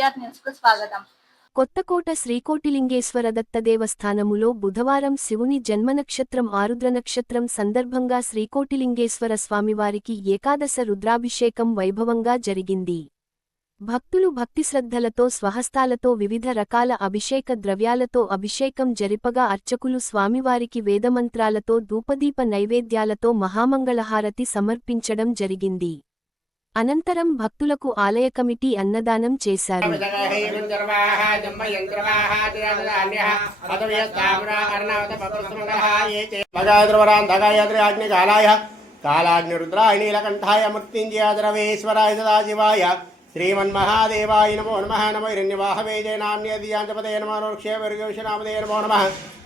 VR news కు స్వాగతం. కొత్తకోట శ్రీకోటిలింగేశ్వరదత్త దేవస్థానములో బుధవారం శివుని జన్మనక్షత్రం ఆరుద్రనక్షత్రం సందర్భంగా శ్రీకోటిలింగేశ్వర స్వామివారికి ఏకాదశ రుద్రాభిషేకం వైభవంగా జరిగింది. భక్తులు భక్తిశ్రద్ధలతో స్వహస్తాలతో వివిధ రకాల అభిషేక ద్రవ్యాలతో అభిషేకం జరిపగా అర్చకులు స్వామివారికి వేదమంత్రాలతో ధూపదీప నైవేద్యాలతో మహామంగళహారతి సమర్పించడం జరిగింది. అనంతరం భక్తులకు ఆలయ కమిటీ అన్నదానం చేశారు. श्रीमन्महादेवाय नमो नमः। नमो हिरण्यवाहवे जयनाम्न्यदियांजपदे नमो नोक्षेवर्गोषनामदे नमो नमः।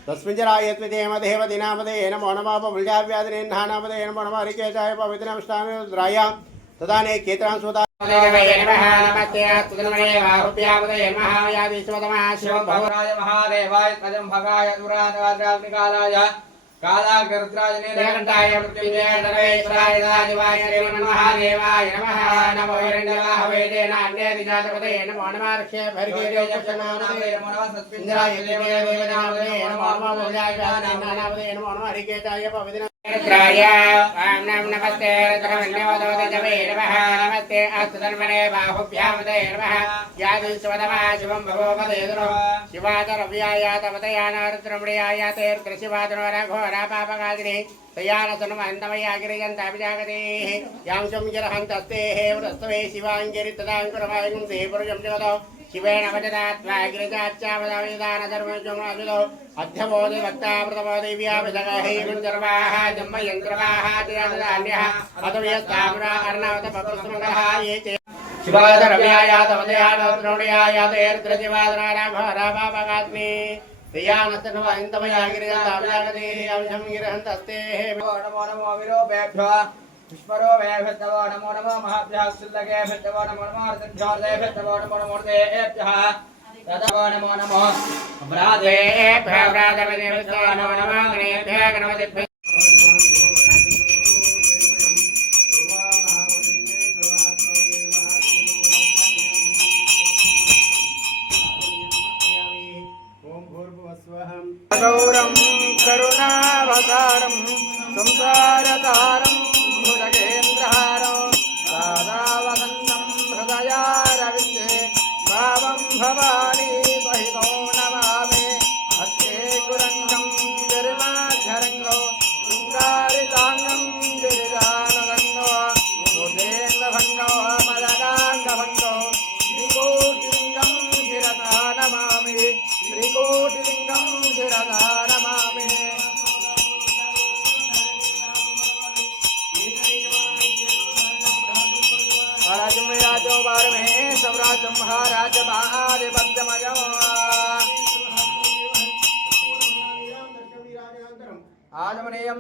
तस्मिञ्जरायत्विजयमदेवदिनामदे नमो नमः। पवुल्याव्याधिनेन्हानामदे नमो नमः। हरिकेशाय पवित्रमष्टामिरुद्राय तदाने केतरां सुदा नमस्ते अस्तुतनमणे बाहुभ्यामदे नमः। यादिश्वतमः शिवं भवराय महादेवाय पदं भगाय दुरादवाद्राग्निकालाय कालाग्ररुद्राय नीलकण्ठाय मृत्युञ्जयाय दादिवाय श्रीमन्महादेवाय नमः। नमो हिरण्यवाहवे जयनाम्न्यदिजातपदे नमो नमः। ऋषेभर्गेजयक्षणामदे नमो नमः। सत्पिञ्जराय देवदेवनामदे नमो नमः। भोजाय नमो नमः। हरिकेशाय पवित्र नमस्ते धर्मन्योदोदजवे नमः। नमस्ते अस्तुतन्मने बाहुभ्यामदे नमः। यादिश्वतमः शिवं भवोपदेदुरो शिवादरव्याय तपतयानारुद्रमणीयाय तेर्दृशिवादनो रघोरापापकादिने तयानसनुमन्तमयागिरिजन्ताभिजागतेः यांशं जलहन्तस्तेः वृस्तवे शिवाङ्गिरितदाङ्कुरवायुं देवपुरुषं जगतो शिवेन वचदात्वा गिरिजाच्चावदाविदानधर्मजमाजुलो अध्यबोधि भक्तामृतबोधिव्याभिषगः गुञ्जर्वाः जम्बयन्त्रवाः जयान्यः अतव्यस्ताम्रा अर्णावतपपुस्मङ्गलः ये च शिवादरव्याय तवदयानोद्रोणयाय तेर्दृशिवादनाराघोरापापकाग्ने तयानसनुमन्तमयागिरिजन्ताभिजागतेः यांशं गिरहन्तस्तेः नमो नमो विलोपेभ्यो विस्मरो वेभ्यो नमो नमो महाभ्यः सुल्लकेभ्यो नमो नमो अर्धभ्यो नमो नमो देभ्यः तदो नमो नमो अपराधेभ्यो अपराधमेभ्यो नमो नमो गणेभ्यो गणपतिभ्यो गौरं करुणावतारं संसारतारं भुजगेन्द्रहारं सदा वसन्तं हृदयारविन्दे भावं भवानी सहितो नमामि। हस्ते कुरङ्गं गिरिमाध्यरङ्गो शृङ्गारिताङ्गं गिरिजानदङ्गो भुजेन्द्रभङ्गो मदगाङ्गभङ्गो त्रिकोटिलिङ्गं गिरता नमामि। त्रिकोटिलिङ्गं गिरता नमामि। राजो बारमे सम्राज महाराज बारिपद्यमयो आजमनीयं